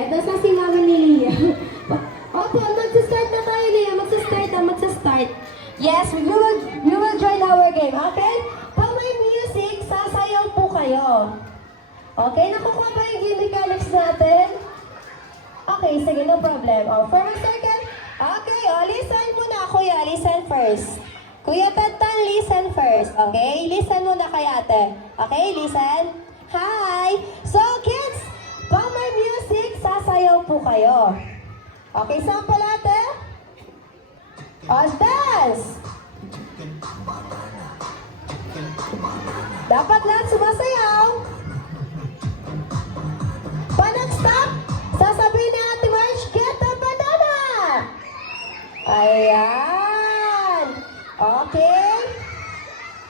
Okay, tapos na si Mama ni Lia. Opo, magsa-start na tayo, Lia. Magsa-start. Yes, we will join our game, okay? Pag may music, sasayaw po kayo. Okay, nakukuha ba yung game mechanics natin? Okay, sige, no problem. For a second. Okay, listen muna, Kuya. Listen first. Kuya Tantan, listen first. Okay? Listen muna kay ate. Okay, listen. Hi! So, kids, pag may music, sasayaw po kayo. Okay, sample ate? Dance! Dapat lahat sumasayaw. Pag nag-stop, sasabihin ni Ate Marge, get the banana! Ayan! Okay?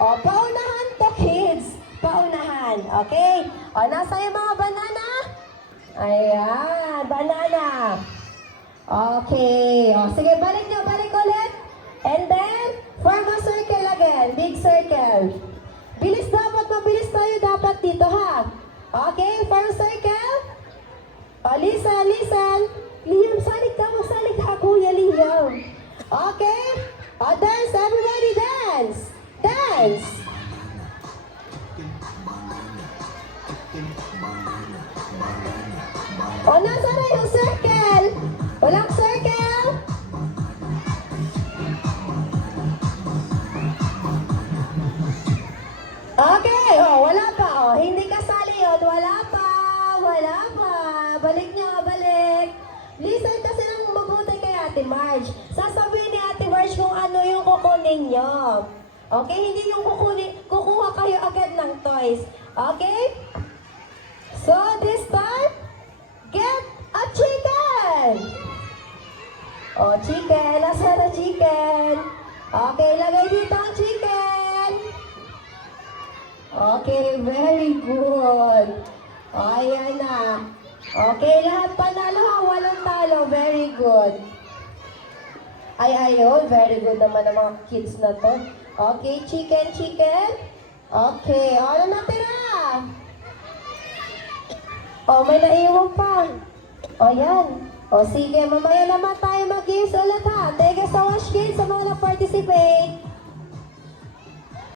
Paunahan to, kids. Paunahan, okay? Nasa yung mga banana? Ayan, banana. Okay. Sige, balik ulit. And then, form a circle again. Big circle. Bilis dapat, mabilis tayo dapat dito, ha? Okay, form a circle. Listen. Liam, salig ka, Kuya Liam. Okay? Dance, everybody dance. Dance. Nasa na yung circle? Walang circle? Okay, wala pa, hindi kasali yun, wala pa. Balik niyo, balik. Listen kasi ng mabuti kay Ate Marge. Sasabihin ni Ate Marge kung ano yung kukunin niyo. Okay, hindi yung kukuha kayo agad ng toys. Okay? So, this time, get a chicken! Chicken. Nasaan na chicken? Okay, lagay dito ang chicken. Okay, very good. Ayan na. Okay, lahat panalo ha. Walang talo. Very good. Ayun. Very good naman ang mga kids na to. Okay, chicken. Okay, ano natira? May naiwan pa. Yan. Sige, mamaya naman tayo mag-games ulit ha. Thank you so much, kids, sa mga nag-participate.